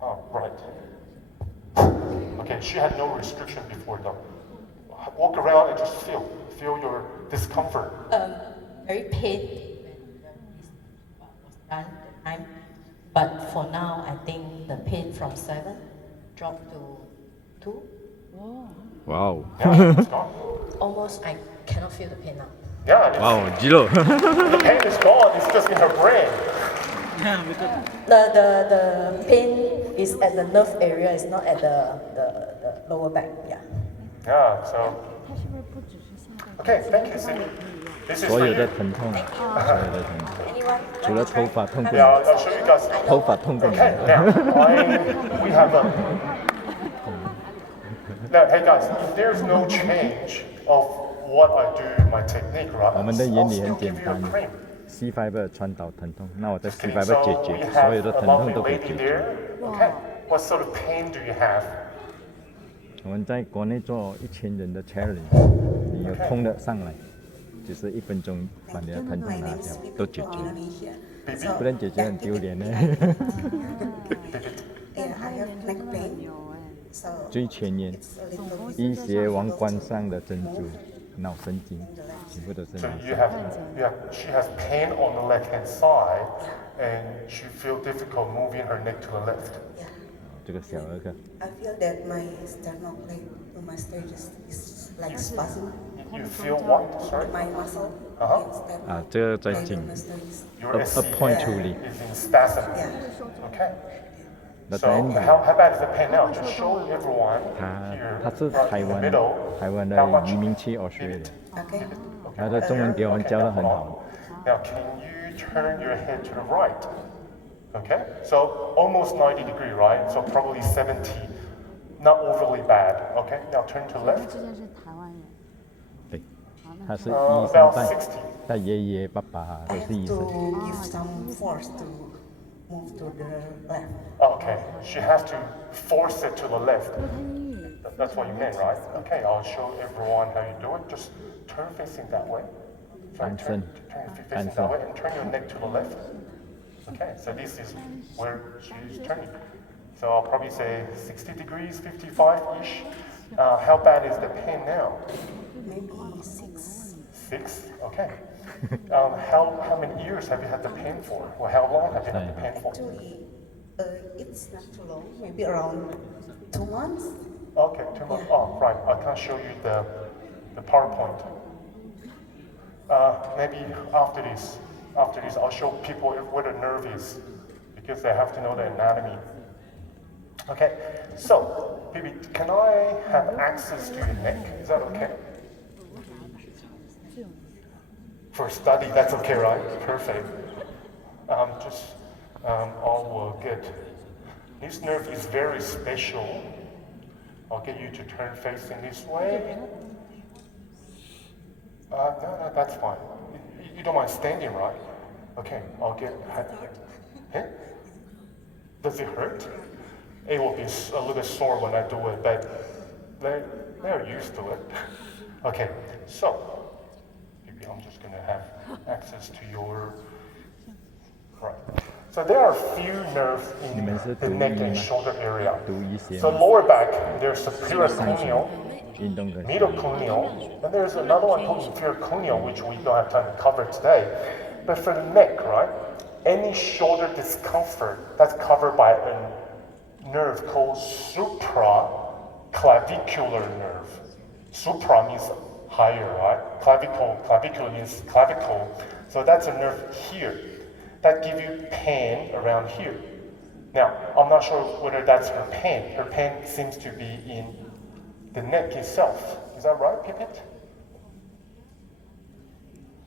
Oh, right. Okay, she had no restriction before though. Walk around and just feel your discomfort. Very pain was done time, but for now I think the pain from 7 dropped to 2. 哇哦， Yeah, it's gone. Almost I cannot feel the pain now. Yeah, 哇哦，肌肉， the pain is gone. It's just in her brain. The pain is at the nerve area, it's not at the lower back. Yeah. Yeah. So 他是不是不只是下巴？ okay, thank you, Cindy. This is 所 for 有的 you. 疼痛，所有的疼痛， Anyone? 除了头发痛过 Yeah, 你， I'll show you guys. 头发痛过你， Okay, now we have a. Now, hey guys, if there's no change of what I do, my technique, right? 我们的 I'll 原理 still 很简 give you a 单 cream. ，C fiber 传导疼痛，那我在 C Okay, fiber 解 so 决 we 所 have 有的 a 疼痛 lovely 都可以 lady 解决。 there. Okay, what sort of pain do you have? 我们在国内做1000人的 challenge，你有痛的上来，就是1分钟把你的疼痛拿掉，都解决，不然解决很丢脸呢。 Yeah, I have neck pain, so 最前沿， it's a little 医学王冠上的珍珠，脑神经，全部都是 So 脑 you 神 have, she has pain on the left hand side, and she feel difficult moving her neck to the left. yeah. 这个小儿科， I feel that my sternal plate or my stages is like spasm. You feel what? Sorry. My muscle Uh-huh. in sternal 啊，这个在 plate 颈 or my stages. Your a SC point to is in spasm. Yeah. Okay. The So trend- how bad is the pain now? Just show everyone 他 here, 他是 right 台 in the 湾 middle, 台湾的 how much 移民去 Australia， Okay. 他的中文给我们教的很好。 Now, can you turn your head to the right? Okay, so almost 90 degree, right? So probably 70, not overly bad. Okay, now turn to 他 left. 之前是台湾人，对，他是医 About 生 60. 带爷爷爸爸 I 都是 have 医生。 to give some force to move to the left. Okay, she has to force it to the left. 因为他英语 That's what you meant, right? Okay, I'll show everyone how you do it. Just turn facing that way. Sorry, turn your feet facing that way and turn your neck to the left. Okay, so this is where she's turning. So I'll probably say 60 degrees, 55-ish. How bad is the pain now? Maybe 6. 6? Okay. How many years have you had the pain for? Or how long have you had the pain for? Actually, it's not too long. Maybe around 2 months. Okay, 2 months. Oh, right. I can't show you the PowerPoint. Maybe after this, I'll show people where the nerve is because they have to know the anatomy. Okay, so, Bibi, can I have access to your neck? Is that okay? For study, that's okay, right? Perfect. I will get, this nerve is very special. I'll get you to turn facing this way. No, that's fine. You don't mind standing, right? Okay, I'll get, huh? Does it hurt? It will be a little bit sore when I do it, but they're used to it. Okay, so, maybe I'm just gonna have access to your, right. So there are a few nerves in 你们是 the 读 neck 医 and 吗？ shoulder area. 读医学 So 吗？ lower back, there's superior cranial, 运动跟 middle cranial, and there's another one called inferior cranial, which we don't have time to cover today. But for the neck, right, any shoulder discomfort, that's covered by a nerve called supraclavicular nerve. Supra means higher, right? Clavicular means clavicle. So that's a nerve here that gives you pain around here. Now, I'm not sure whether that's her pain. Her pain seems to be in the neck itself. Is that right, Pipit?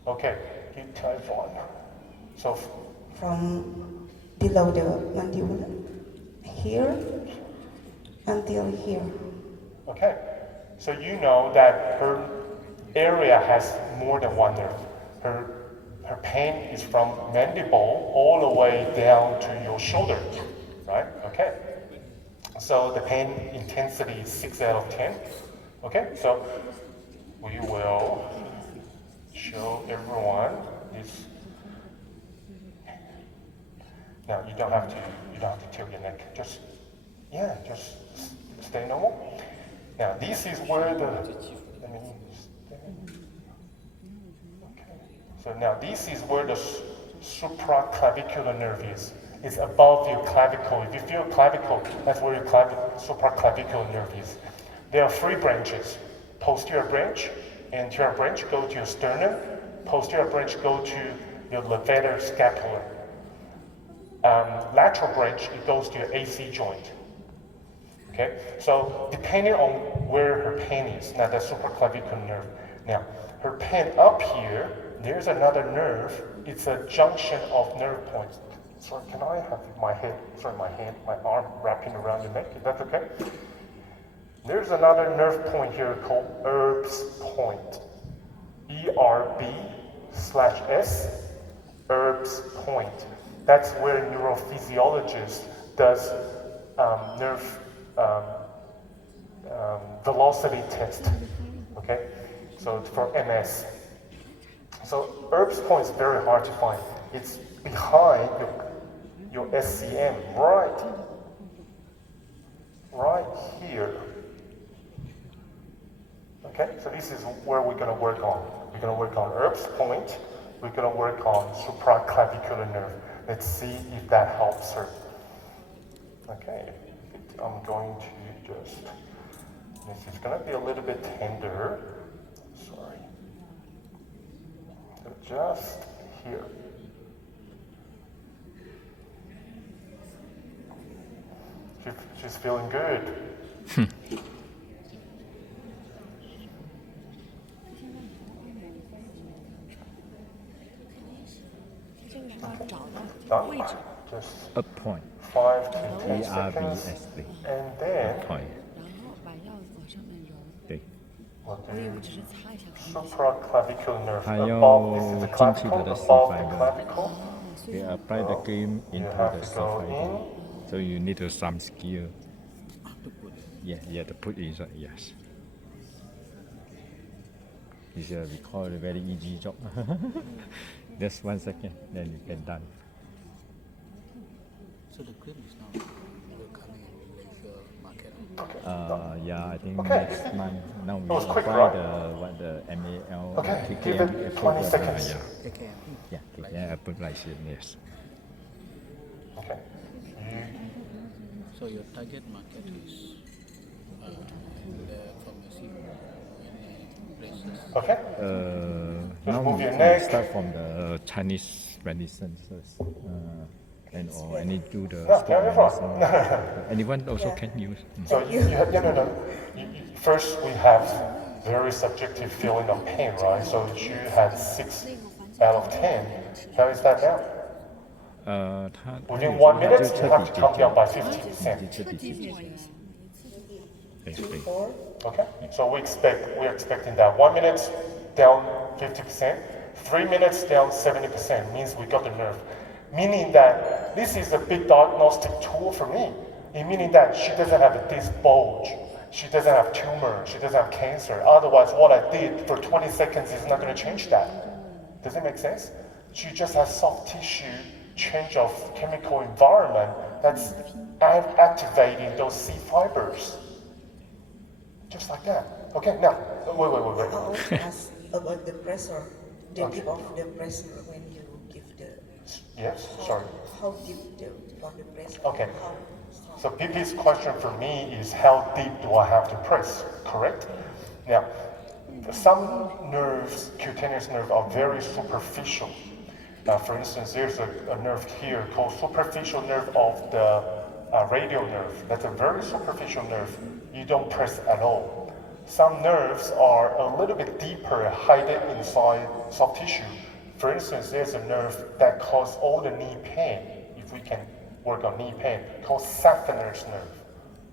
Okay, you type on. So, From below the mandible here until here. okay. So you know that her area has more than one nerve. Her pain is from mandible all the way down to your shoulder, right? Okay. So the pain intensity is 6 out of 10. Okay, so we will show everyone this. Now you don't have to tilt your neck. Just stay normal. Now this is where the okay. So now this is where the supraclavicular nerve is. It's above your clavicle. If you feel clavicle, that's where your supraclavicular nerve is. There are 3 branches. Posterior branch, anterior branch go to your sternum. Posterior branch go to your levator scapular. Lateral branch, it goes to your AC joint. Okay, so depending on where her pain is, now that's supraclavicular nerve. Now, her pain up here, there's another nerve. It's a junction of nerve points. Sorry, can I have my arm wrapping around your neck? Is that okay? There's another nerve point here called Erb's point. ERB/S, Erb's point. That's where neurophysiologist does nerve velocity test. Okay, so it's for MS. So Erb's point is very hard to find. It's behind your SCM, right here. Okay, so this is where we're going to work on. We're going to work on Erb's point. We're going to work on supraclavicular nerve. Let's see if that helps her. Okay, I'm going to just, this is going to be a little bit tender. Sorry. So just here. She's feeling good. 这个是要找到位置， Just A point. 5 to 10 E R V seconds. S T. And then Point. 然后把药往上面揉。对， we'll 我以为 do 只是擦一下可能。 supraclavicular nerve 还有 above. This is the 进去 clavicle, 的 above the C5 clavicle. we apply the cream into have the to go C5. So you need to some skill. Yeah, yeah, to put inside, yes. This we call it a very easy job. Just 1 second, then you can done. So the cream is now will come in Malaysia market. Yeah, I think Okay. next month. Now we was quick, apply right? the MAL. Okay, give TKM, it 20 seconds. Yeah, Okay. yeah, TKM apply like this, yes. Okay. So your target market is in the pharmacy and places. Okay. Now move we your can neck. start from the Chinese medicine first. And or any do the Yeah, sport yeah, medicine. Anyone also Yeah. can use. So you have, no. First, we have very subjective feeling of pain, right? So you had 6 out of 10. How is that now? 它 Within 1 它 minute, 就 you 彻 have 底 to 解 come 决 down by 50%. 彻底解决。对对。 Okay. So we're expecting that 1 minute down 50%, 3 minutes down 70% means we got the nerve. Meaning that this is a big diagnostic tool for me. It meaning that she doesn't have a disc bulge. She doesn't have tumor. She doesn't have cancer. Otherwise, what I did for 20 seconds is not going to change that. Does it make sense? She just has soft tissue change of chemical environment that's activating those C fibers. Just like that. Okay, now, wait. I want to ask about the pressure, the Okay. deep of the pressure when you give the. Yes, sorry. How deep for the pressure? Okay. How strong? So PP's question for me is how deep do I have to press, correct? Now, some nerves, cutaneous nerve, are very superficial. For instance, there's a nerve here called superficial nerve of the radial nerve. That's a very superficial nerve. You don't press at all. Some nerves are a little bit deeper, hidden inside soft tissue. For instance, there's a nerve that causes all the knee pain, if we can work on knee pain, called saphenous nerve.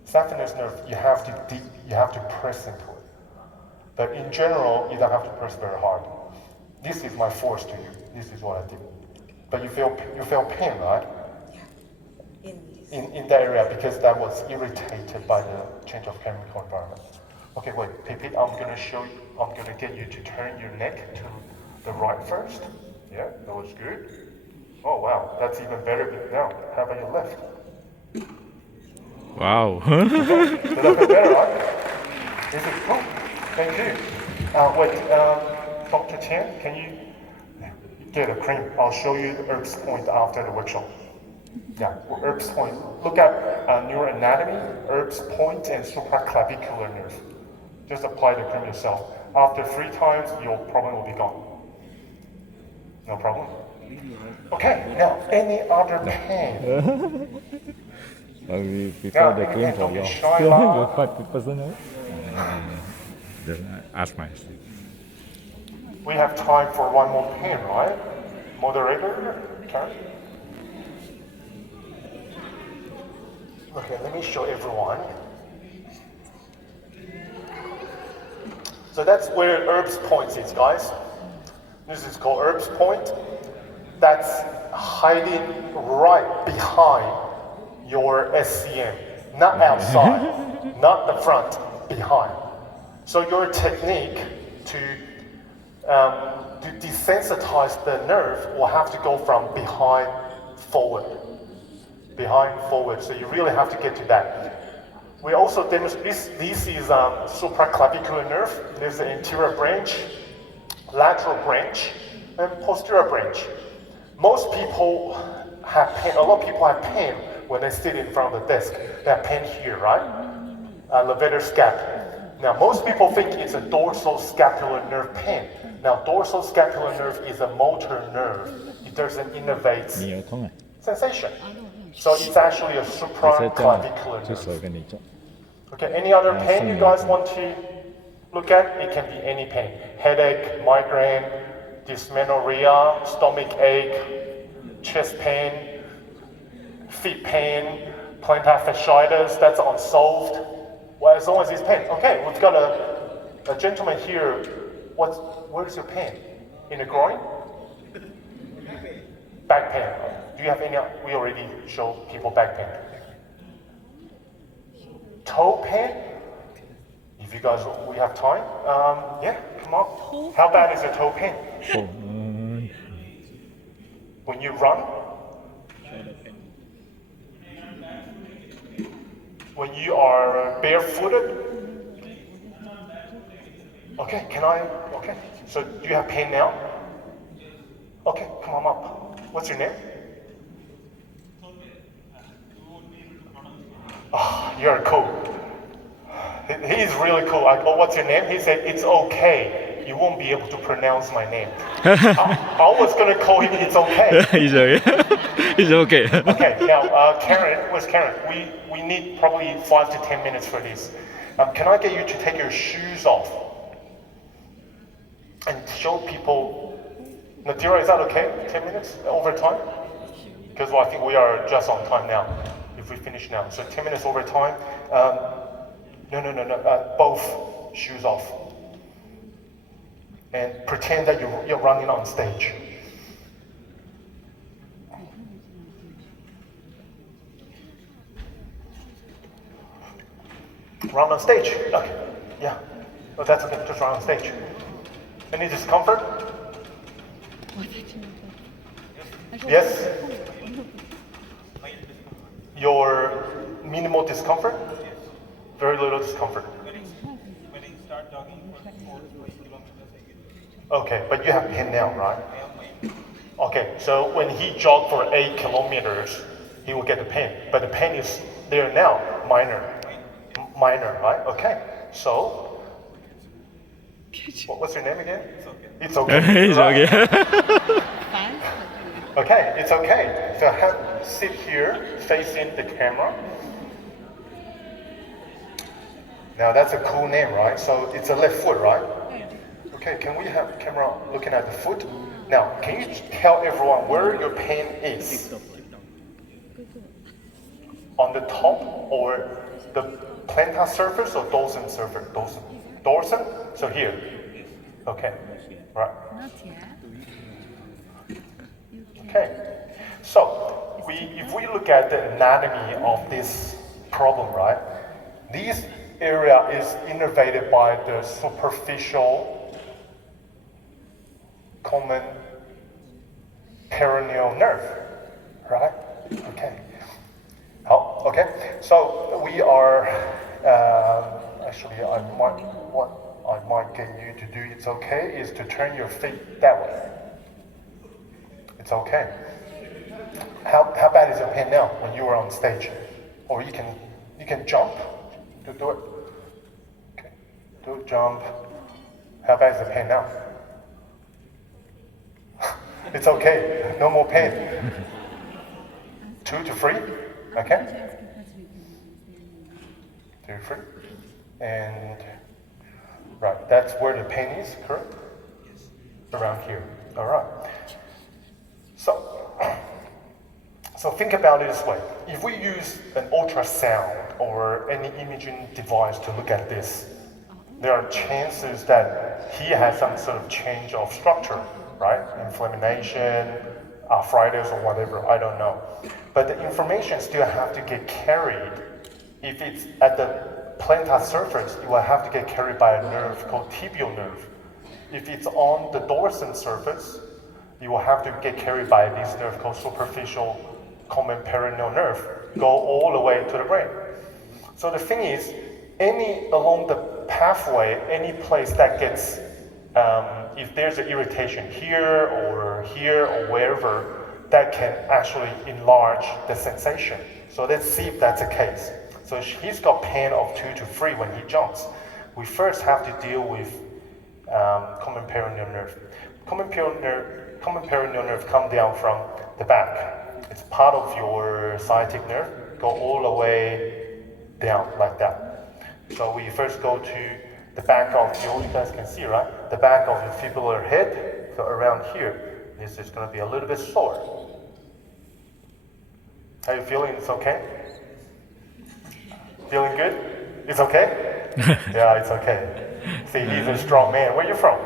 Saphenous nerve, you have to press into it. But in general, you don't have to press very hard. This is my force to you. This is what I did. But you feel pain, right? In this. In that area because that was irritated by the change of chemical environment. Okay, wait, Pipit, I'm gonna get you to turn your neck to the right first. Yeah, that was good. Oh wow, that's even better now. How about your left? Wow. Did that feel better, right? This is cool. Thank you. Wait, Dr. Chen, can you get a cream? I'll show you the Erb's point after the workshop. Yeah, Erb's point. Look at neuroanatomy, Erb's point, and supraclavicular nerve. Just apply the cream yourself. After 3 times, your problem will be gone. No problem. Okay, now any other pain? We prepare the cream for your Shyla. 5%. Just ask myself. We have time for one more pain, right? Moderator, turn. Okay, let me show everyone. So that's where Erb's point is, guys. This is called Erb's point. That's hiding right behind your SCM, not outside, not the front, behind. So your technique to desensitize the nerve will have to go from behind forward. Behind forward. So you really have to get to that. We also demonstrate this is supraclavicular nerve. There's an anterior branch, lateral branch, and posterior branch. Most people have pain. A lot of people have pain when they sit in front of the desk. They have pain here, right? Levator scap. Now, most people think it's a dorsal-scapular nerve pain. Now, dorsal-scapular nerve is a motor nerve. It doesn't innervate 你有痛啊？ sensation. So it's actually a 你是这样， supraclavicular 就手 nerve. 跟你做。 Okay, any other Yeah, pain you similar. guys want to look at? It can be any pain. Headache, migraine, dysmenorrhea, stomach ache, chest pain, feet pain, plantar fasciitis, that's unsolved. Well, as long as it's pain. Okay, we've got a gentleman here. Where's your pain? In the groin? Back pain. Do you have any? We already showed people back pain. Toe pain? If you guys, we have time. Yeah, come on. How bad is your toe pain? 哦，嗯， When you run? When you are barefooted? Okay, okay. So do you have pain now? Okay, come on up. What's your name? Ah, you're cool. He's really cool. I go, what's your name? He said, it's okay. You won't be able to pronounce my name. I was gonna call him, it's okay. It's okay. It's okay. Okay, now Karen, where's Karen? We need probably 5 to 10 minutes for this. Can I get you to take your shoes off and show people? Nadira, is that okay? 10 minutes over time? Because I think we are just on time now. If we finish now, so 10 minutes over time. No. Both shoes off, and pretend that you're running on stage. Run on stage. Okay. Yeah. Oh, that's okay. Just run on stage. Any discomfort? Yes. Your minimal discomfort? Very little discomfort. When I start jogging for 4 to 8 kilometers, I get Okay, but you have pain now, right? Okay, so when he jogged for 8 kilometers, he will get the pain. But the pain is there now, minor, right? Okay, so what's your name again? It's okay. It's Right. okay. Okay, it's okay. So sit here facing the camera. Now that's a cool name, right? So it's a left foot, right? Okay, can we have camera looking at the foot? Now, can you tell everyone where your pain is? On the top or the plantar surface or dorsal surface? Dorsal? So here. Okay, right. Not yet. Okay, so if we look at the anatomy of this problem, right? This area is innervated by the superficial common peroneal nerve, right? Okay. Oh, okay. So we are actually what I might get you to do. It's okay. Is to turn your feet that way. It's okay. How bad is your pain now when you were on stage? Or you can jump. Do it. Okay. Do it, jump. How bad is the pain now? It's okay. No more pain. 2 to 3. Okay. 2 to 3. And right, that's where the pain is, correct? Around here. All right. So think about it this way. If we use an ultrasound or any imaging device to look at this, there are chances that he has some sort of change of structure, right? Inflammation, arthritis or whatever, I don't know. But the information still have to get carried. If it's at the plantar surface, it will have to get carried by a nerve called tibial nerve. If it's on the dorsal surface, you will have to get carried by this nerve called superficial common peroneal nerve, go all the way to the brain. So the thing is, along the pathway, any place that gets, if there's an irritation here or wherever, that can actually enlarge the sensation. So let's see if that's the case. So he's got pain of 2 to 3 when he jumps. We first have to deal with common peroneal nerve. Common peroneal nerve come down from the back. It's part of your sciatic nerve. Go all the way down like that. So we first go to the back of you guys can see, right? The back of your fibular head. So around here, this is going to be a little bit sore. How you feeling? It's okay? Feeling good? It's okay? Yeah, it's okay. See, he's a strong man. Where you from?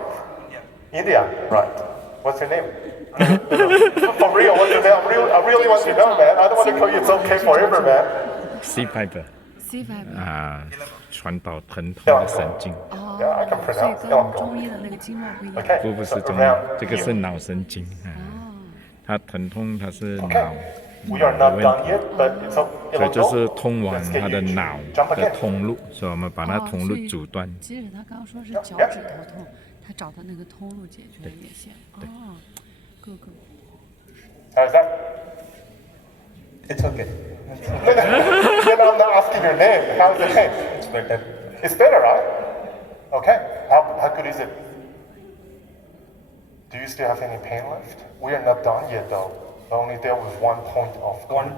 India. Right. What's your name? For real, what's your name? I really want to know, man. I don't want to call you it's okay forever, man. C piper C5 传导疼痛的神经， Yeah, I can 所以 pronounce. 跟中医的那个经脉不一样。 Okay. 不是 so 中 around 这个 here. 是脑神经它疼痛它是 Okay. 脑 We are 的 not 问 done 题， yet, but it's okay. 所以就是通往 Let's get 它的 you to 脑 jump 的 again. 通路，所以我们把它通路阻断。即使他刚刚说是脚趾头痛，他找到那个通路解决也行。哦，good good。 How's that? It's okay. Then I'm not asking your name. How's your name? It's better. It's better, right? Okay. How good is it? Do you still have any pain left? We are not done yet, though. We're only there with 1 point of One,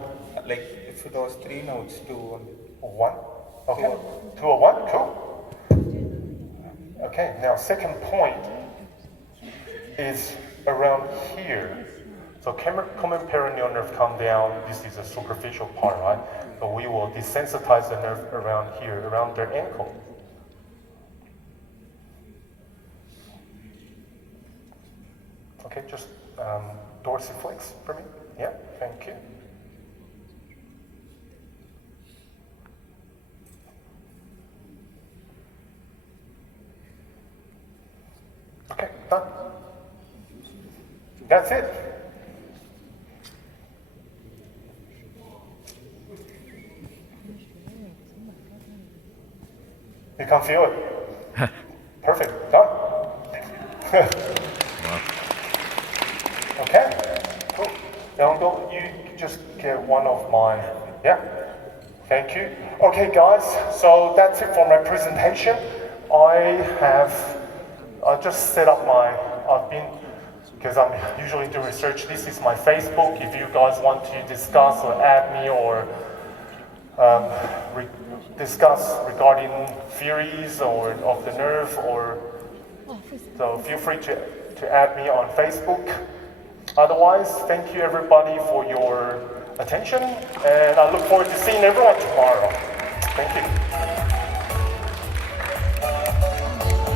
like if it was 3, now it's 2 only. 1. Okay. 201. Cool. Okay. Now, second point is around here. So common peroneal nerve come down. This is a superficial part, right? So we will desensitize the nerve around here, around their ankle. Okay, just dorsiflex for me. Yeah, thank you. Okay, done. That's it. You can feel it. Perfect, done. Okay, cool. Now go, you just get one of mine. Yeah, thank you. Okay guys, so that's it for my presentation. I just set up because I'm usually doing research, this is my Facebook. If you guys want to discuss or add me or discuss regarding theories or of the nerve, so feel free to add me on Facebook. Otherwise, thank you everybody for your attention, and I look forward to seeing everyone tomorrow. Thank you.